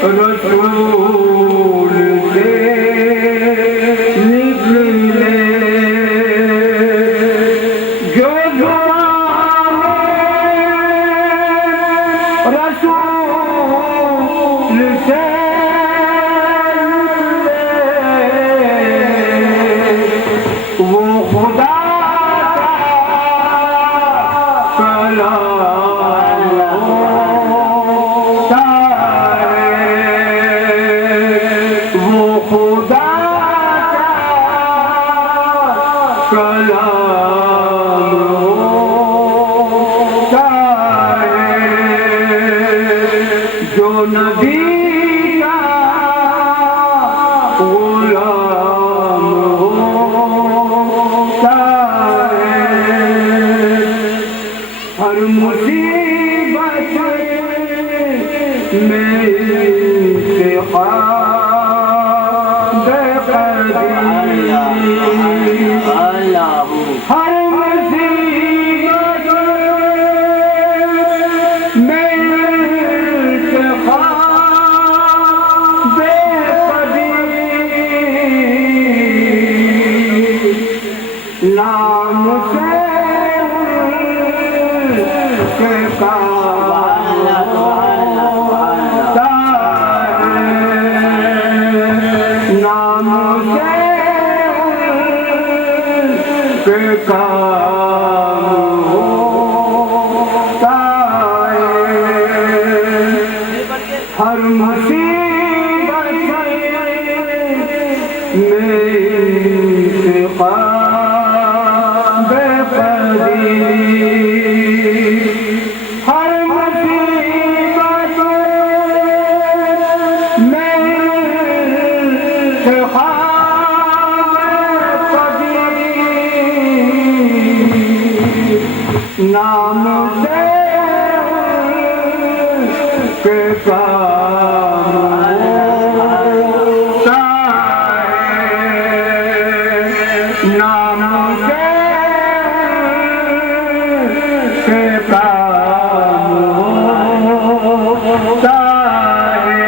رسول سے نکلے جو رسول سے وہ خدا جو نبی کا غلام ہوتا ہے ہر مصیبت میں انتخاب قدیم ہر مصیبت میں نام سے نام سے کام ہوتا ہے ہر مصیبت میں انتخاب ہر مصیبت میں انتخاب نام سے کے کام ہوتا ہے نام سے کے کام ہوتا ہے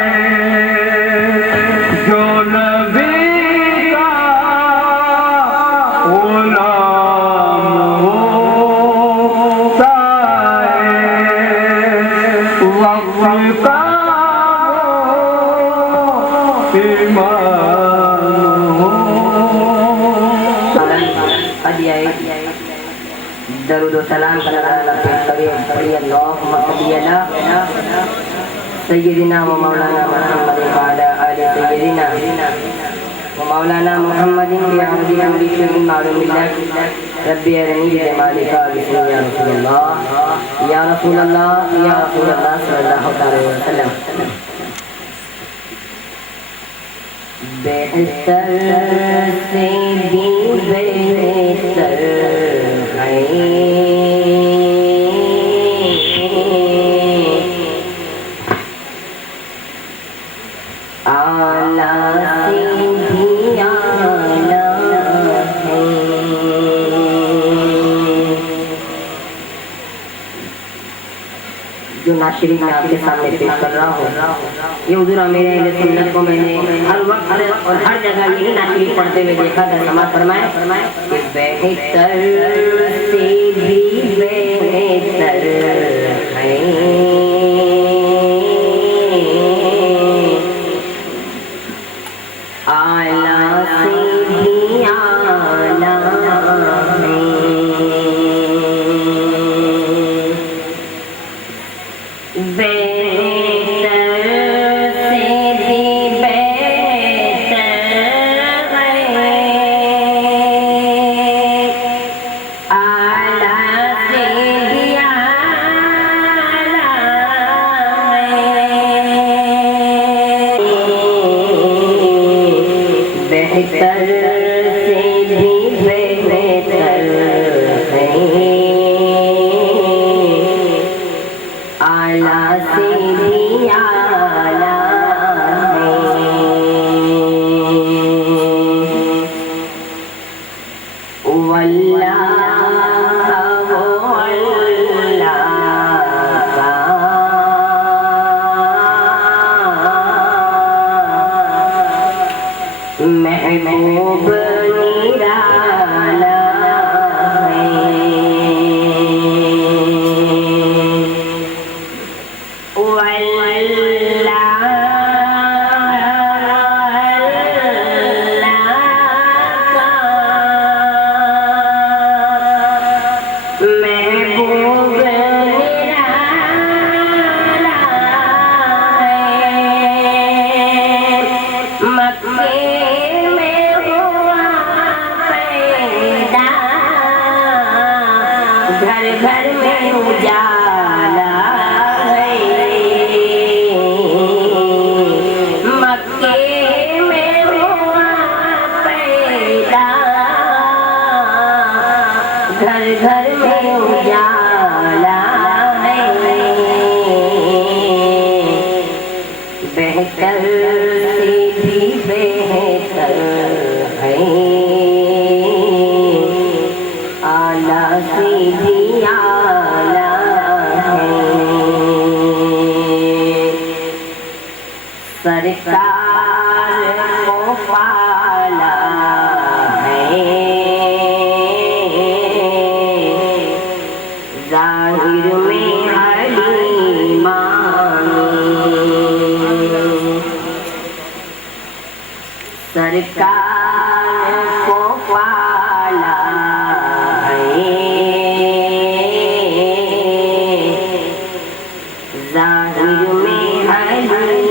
جو نبی کا غلام ہوتا ہے وقت کا ایمان درود و سلام سیدنا و مولانا محمد وعلى آل سیدنا و مولانا محمد بعبد امر شيء معلوم الله ربي ارني بجمالك بسم يا رسول الله يا رسول الله يا رسول الله صلى الله عليه وسلم بہتر سے بھی بہتر ہے اعلیٰ سے بھی اعلیٰ ہے جو ناشرین میں آپ کے سامنے پیش کر رہا ہوں یہ حضور امیر اہل سنت کو میں نے ہر وقت اور ہر جگہ یہی ناشرین پڑھتے ہوئے دیکھا تھا سماعت فرمائے کہ بہتر سے بھی بہتر ہے اعلیٰ سے بھی اعلیٰ ہے محبوب نرالا ہے واللہ محبوب نرالا ہے مکے میں ہوا پیدا گھر گھر میں اجالا ہے مکے میں ہوا پیدا گھر گھر میں اجالا ہے بہتر سے بھی بہتر ہے اعلیٰ سے بھی اعلیٰ ہے سرکار کو پالا ہے ظاہر میں حلیمانی سرکار کو پالا ہے ظاہر میں حلیمانی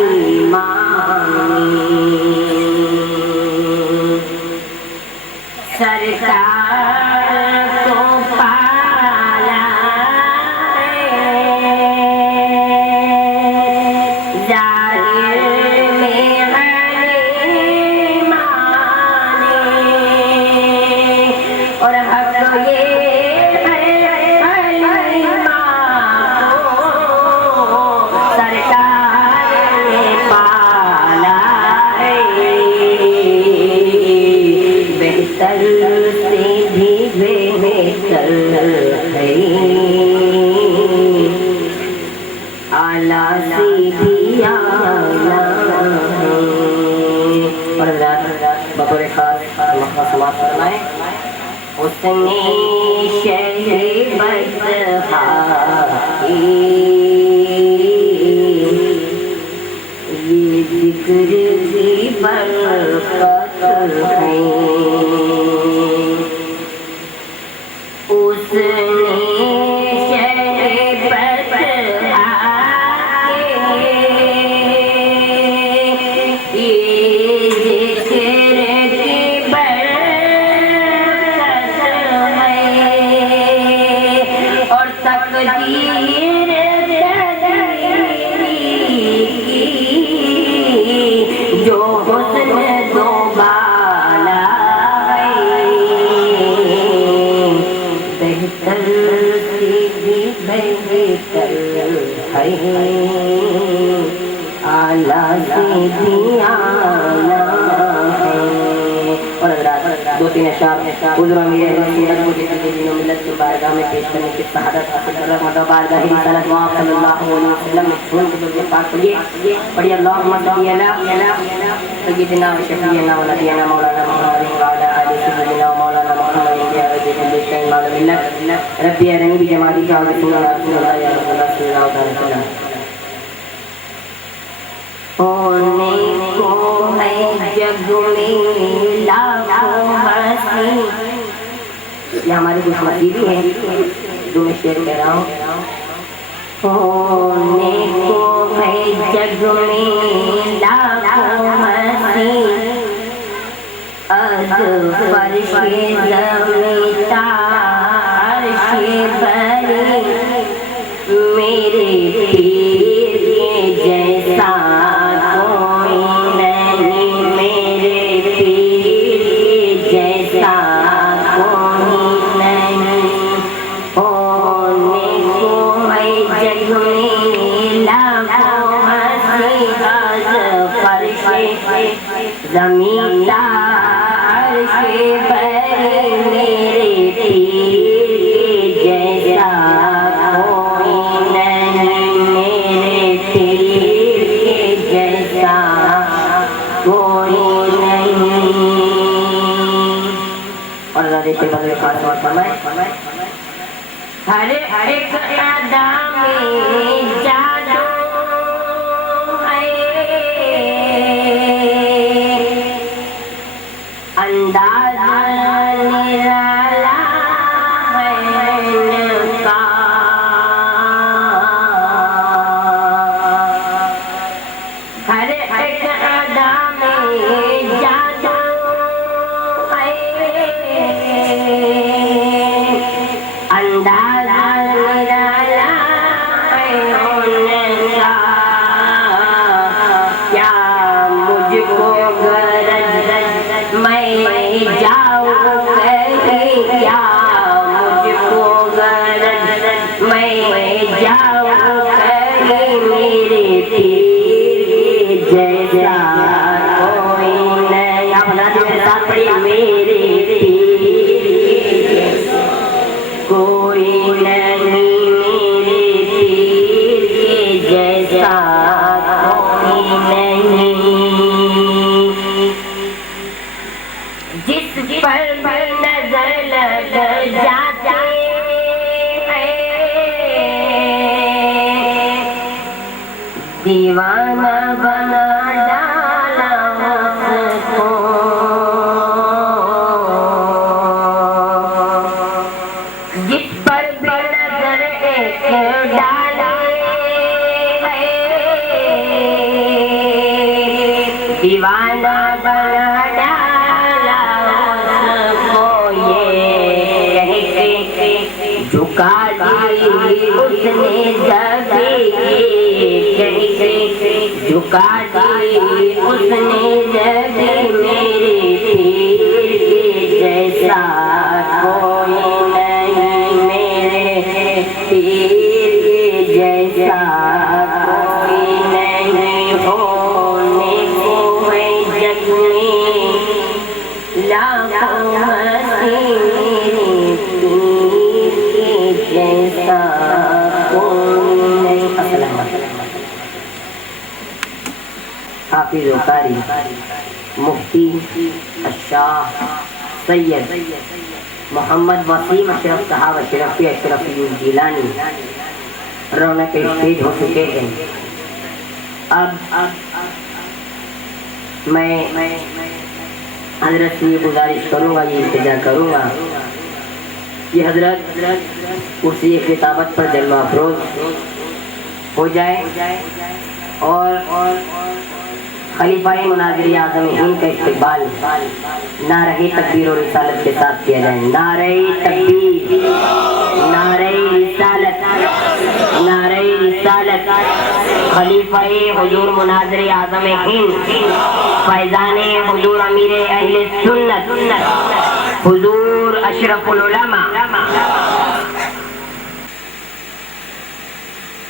سرکار کو پالا ظاہر میں حلیمانی اور حق یہ ہے حلیمہ کو سرکار نے پالا ہے بہتر سے بھی بہتر ہے اعلیٰ سے بھی اعلیٰ ہے اور بطور خاص مقام سماعت فرمائیں اس نے شہر بطحا کی یہ ذکر کی برکت ہے اس نے شہر بطحا کی یہ ذکر کی برکت ہے اور تقدیر کی جو حسن دو بالا ہے بہتر سے بھی بہتر ہے اعلیٰ سے بھی اعلیٰ ہے اور دو تین اشعار حضور امیر اہل سنت کو جتنے دین و ملت کی بارگاہ میں پیش کرنے کی سعادت حاصل کر رہا ہوں بارگاہ رسالت محمد صلی اللہ علیہ وسلم میں چھوڑ کے درود پاک پڑھیے پڑھیے اللہم صلی علی سیدنا و شفیعنا و نبینا مولانا محمد وعلی آلہ سیدنا و مولانا محمد یا رب العالمین معلوم ملت ربی ارنی بجمالک یا رسول اللہ صلی اللہ علیہ وسلم ہونے کو ہے جگ میں لاکھوں ہنسی یہ ہماری خوش نصیبی ہے جو میں شعر کہہ رہا ہوں ہونے کو ہے جگ میں لاکھوں ہنسی از فرش زمیں تا عرش بری میرے پیر کے جیسا کوئی نہیں میرے پیر کے جیسا کوئی نہیں ہونے کو ہے جگ میں لاکھوں ہنسی از فرش زمین تا عرش بری میرے پیر کے جیسا کوئی نہیں میرے پیر کے جیسا کوئی نہیں سے بدل خاص فرمائے ہر ایک ادا میں جادو ہے انداز نرالا ہے ان کا ہر ایک ادا میں جادو ہے انداز نرالا ہے ان کا کیا مجھ کو غرض میں جاؤں کہیں کیا مجھ کو غرض میں جاؤں کہیں میرے پیر جیسا کوئی نہیں آپ ناطق کے ساتھ پڑھیے میرے پیر کوئی نہیں میرے پیر کے جیسا کوئی نہیں جس پر نظر لگ جاتے ہیں دیوانہ بنا ڈالا اس کو جس پر نظر ایک ڈالے دیوانہ بنا ڈالا جھکا دی اس نے زبی جھکا دی اس نے زبی میرے پیر کے جیسا کوئی نہیں میرے پیر کے جیسا کوئی نہیں ہونے کو ہے جگ میں لاکھوں مسیح میرے پیر جیسا کوئی نہیں السلام علیکم حافظ و قاری مفتی الشاہ سید محمد وسیم اشرف صاحب اشرفی اشرفی الجیلانی رونق اسٹیج ہو چکے ہیں اب میں حضرت سے یہ گزارش کروں گا یہ التجا کروں گا کہ حضرت کرسی خطابت پر جلوہ افروز ہو جائے اور خلیفہ مناظر اعظم ہند کا استقبال نعرہ تکبیر و رسالت کے ساتھ کیا جائے نعرہ تکبیر نعرہ رسالت نعرہ رسالت خلیفہ حضور مناظر اعظم ہند فیضان حضور امیر اہل سنت حضور اشرف العلماء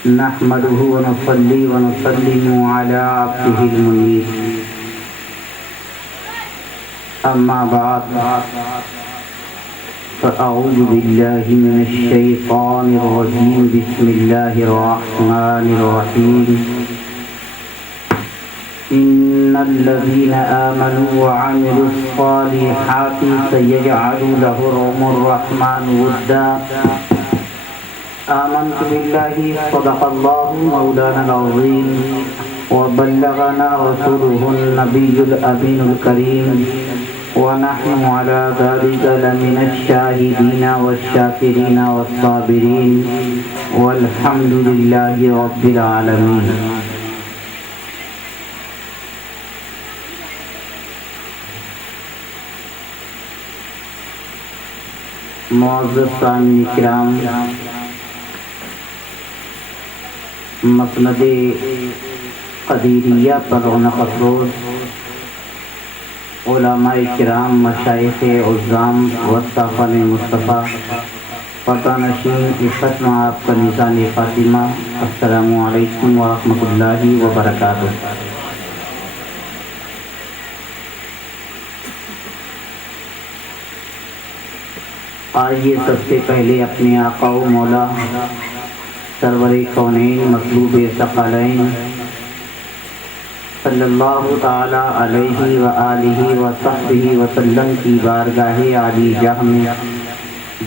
نحمده ونصلي ونسلم على عبده المنيب أما بعد فأعوذ بالله من الشيطان الرجيم بسم الله الرحمن الرحيم إن الذين آمنوا وعملوا الصالحات سيجعل لهم الرحمن ودا آمنت بالله صدق الله مولانا العظيم وبلغنا رسوله النبي الأمين الكريم ونحن على ذلك لمن الشاهدين والشاكرين والصابرين والحمد لله رب العالمين معزز سامعین کرام مسند قدیریہ پر رونق افروز علماء کرام مشائخ عظام وصافان مصطفیٰ پتہ نشین اس ختم آپ کا نظام فاطمہ السلام علیکم ورحمۃ اللہ وبرکاتہ آئیے سب سے پہلے اپنے آقا و مولا سرور کونین مطلوب ثقلین صلی اللہ تعالی علیہ وآلہ وصحبہ وسلم کی بارگاہ عالی جاہ میں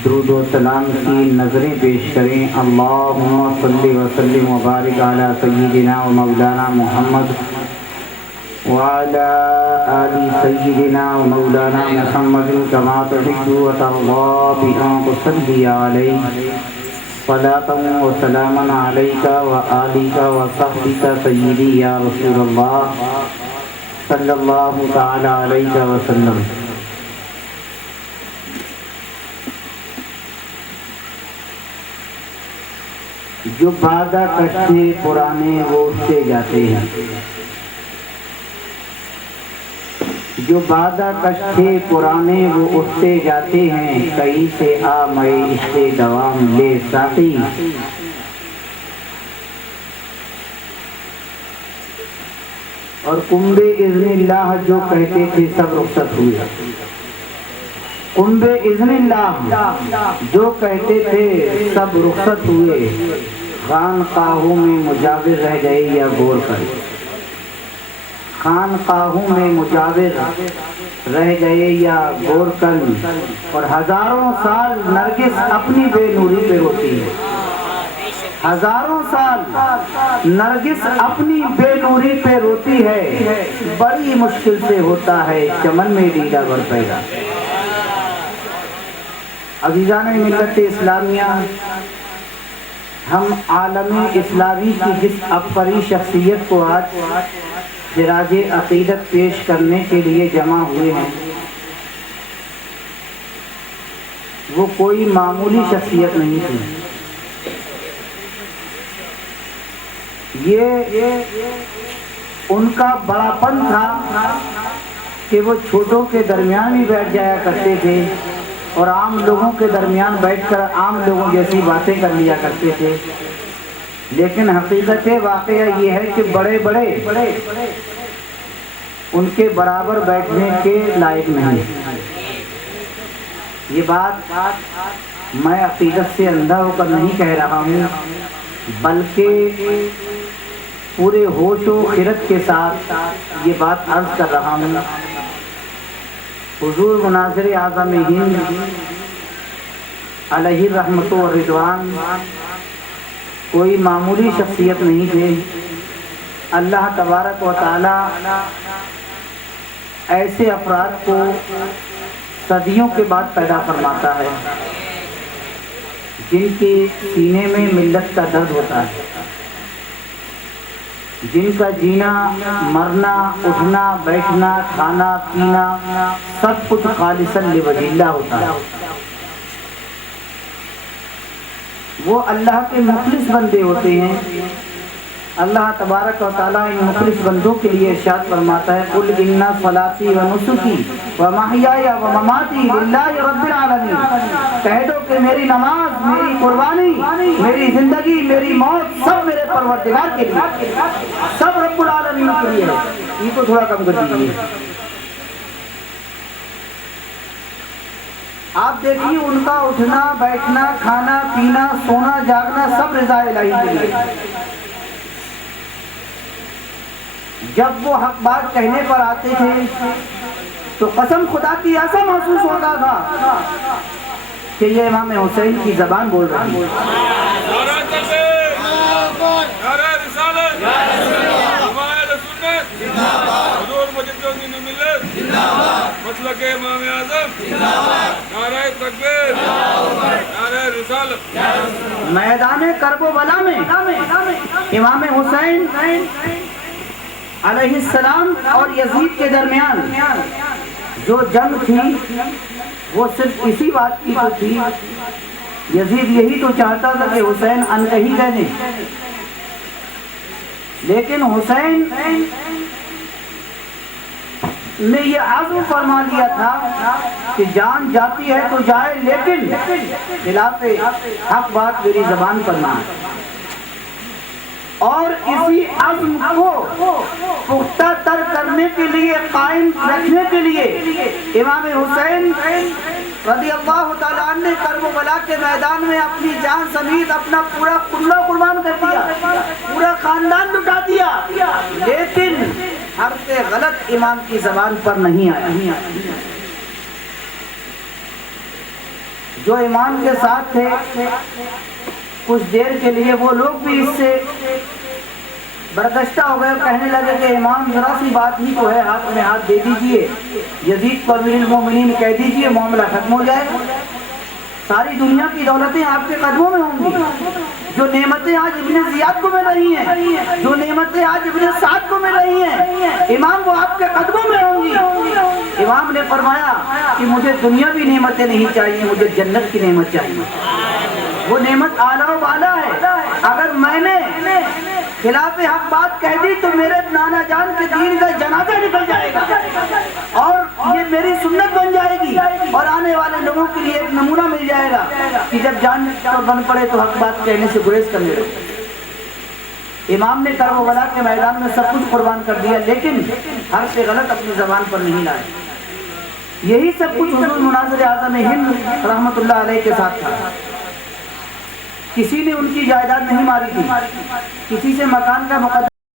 درود و سلام کی نظریں پیش کریں۔ اللہم صلی وسلم وبارک علی سیدنا و مولانا محمد وعلى آل سيدنا ومولانا محمد كما تحب وترضى بأن تصلي عليه صلاة وسلاما عليك وآلك وصحبك سيدي يا رسول الله صلى الله تعالى عليك وسلم۔ جو بادہ کشتے پرانے وہ اٹھتے جاتے ہیں، جو بادہ کش تھے پرانے وہ اٹھتے جاتے ہیں، کہیں سے آ میں اسے دوام لے ساقی۔ اور کنب اذن اللہ جو کہتے تھے سب رخصت ہوئے، کنب اذن اللہ جو کہتے تھے سب رخصت ہوئے، خانقاہوں میں مجاور رہ گئے یا غور کرے، خانقاہوں میں مجاور رہ گئے یا غور کن، اور ہزاروں سال نرگس اپنی بے نوری پہ روتی ہے، ہزاروں سال نرگس اپنی بے نوری پہ روتی ہے، بڑی مشکل سے ہوتا ہے چمن میں دیدہ ور پیدا۔ عزیزان ملت اسلامیہ، ہم عالم اسلامی کی جس عبقری شخصیت کو آج خراج عقیدت پیش کرنے کے لیے جمع ہوئے ہیں، وہ کوئی معمولی شخصیت نہیں تھی۔ یہ ان کا بڑا پن تھا کہ وہ چھوٹوں کے درمیان ہی بیٹھ جایا کرتے تھے اور عام لوگوں کے درمیان بیٹھ کر عام لوگوں جیسی باتیں کر لیا کرتے تھے، لیکن حقیقت واقعہ یہ ہے کہ بڑے بڑے ان کے برابر بیٹھنے کے لائق نہیں۔ یہ بات میں عقیدت سے اندھا ہو کر نہیں کہہ رہا ہوں، بلکہ پورے ہوش و خرد کے ساتھ یہ بات عرض کر رہا ہوں۔ حضور مناظر اعظم ہند علیہ الرحمت و رضوان کوئی معمولی شخصیت نہیں تھے۔ اللہ تبارک و تعالی ایسے افراد کو صدیوں کے بعد پیدا فرماتا ہے جن کے سینے میں ملت کا درد ہوتا ہے، جن کا جینا مرنا اٹھنا بیٹھنا کھانا پینا سب کچھ خالصاً لوجہ اللہ ہوتا ہے۔ وہ اللہ کے مخلص بندے ہوتے ہیں۔ اللہ تبارک و تعالیٰ ان مخلص بندوں کے لیے ارشاد فرماتا ہے، قُلْ إِنَّ صَلَاتِي وَنُسُكِي وَمَحْيَايَ وَمَمَاتِي لِلَّهِ رَبِّ الْعَالَمِينَ، کہہ دو کہ میری نماز، میری قربانی، میری زندگی، میری موت سب میرے پروردگار کے لیے، سب رب العالمین کے لیے ہے۔ یہ تو تھوڑا کم کر دیجیے۔ آپ دیکھیے ان کا اٹھنا بیٹھنا کھانا پینا سونا جاگنا سب رضا الہی کے لیے۔ جب وہ حق بات کہنے پر آتے تھے تو قسم خدا کی ایسا محسوس ہوتا تھا کہ یہ امام حسین کی زبان بول رہی ہے۔ میدان کرب و بلا میں امام حسین علیہ السلام اور یزید کے درمیان جو جنگ تھی وہ صرف اسی بات کی تو تھی، یزید یہی تو چاہتا تھا کہ حسین انکہی کہہ دیں، لیکن حسین نے یہ عزم فرما لیا تھا کہ جان جاتی ہے تو جائے، لیکن خلاف حق بات میری زبان پر نہ آئے۔ اور اسی عزم کو پختہ تر کرنے کے لیے قائم رکھنے کے لیے امام حسین رضی اللہ تعالیٰ عنہ نے کرب و بلا کے میدان میں اپنی جان سمیت اپنا پورا کنلہ قربان کر دیا، پورا خاندان لٹا دیا، لیکن حرف غلط امام کی زبان پر نہیں آیا۔ جو امام کے ساتھ تھے کچھ دیر کے لیے وہ لوگ بھی اس سے برداشتہ ہو گئے اور کہنے لگے کہ امام ذرا سی بات ہی تو ہے، ہاتھ میں ہاتھ دے دیجئے، یزید کو امیر المومنین کہہ دیجئے، معاملہ ختم ہو جائے، ساری دنیا کی دولتیں آپ کے قدموں میں ہوں گی۔ جو نعمتیں آج ابن زیاد کو مل رہی ہیں، جو نعمتیں آج ابن سعد کو مل رہی ہیں، امام وہ آپ کے قدموں میں ہوں گی۔ امام نے فرمایا کہ مجھے دنیاوی نعمتیں نہیں چاہیے، مجھے جنت کی نعمت چاہیے۔ وہ نعمت اعلیٰ و بالا ہے۔ اگر میں نے خلاف حق بات کہہ دی تو میرے نانا جان کے دین کا جنازہ نکل جائے گا اور یہ میری سنت بن جائے گی اور آنے والے لوگوں کے لیے ایک نمونہ مل جائے گا کہ جب جان پر بن پڑے تو حق بات کہنے سے گریز کرنے لگے۔ امام نے کربلا کے میدان میں سب کچھ قربان کر دیا، لیکن حرف غلط اپنی زبان پر نہیں لائے۔ یہی سب کچھ حضور مناظر اعظم ہند رحمت اللہ علیہ کے ساتھ تھا۔ کسی نے ان کی جائیداد نہیں ماری تھی، کسی سے مکان کا مقدمہ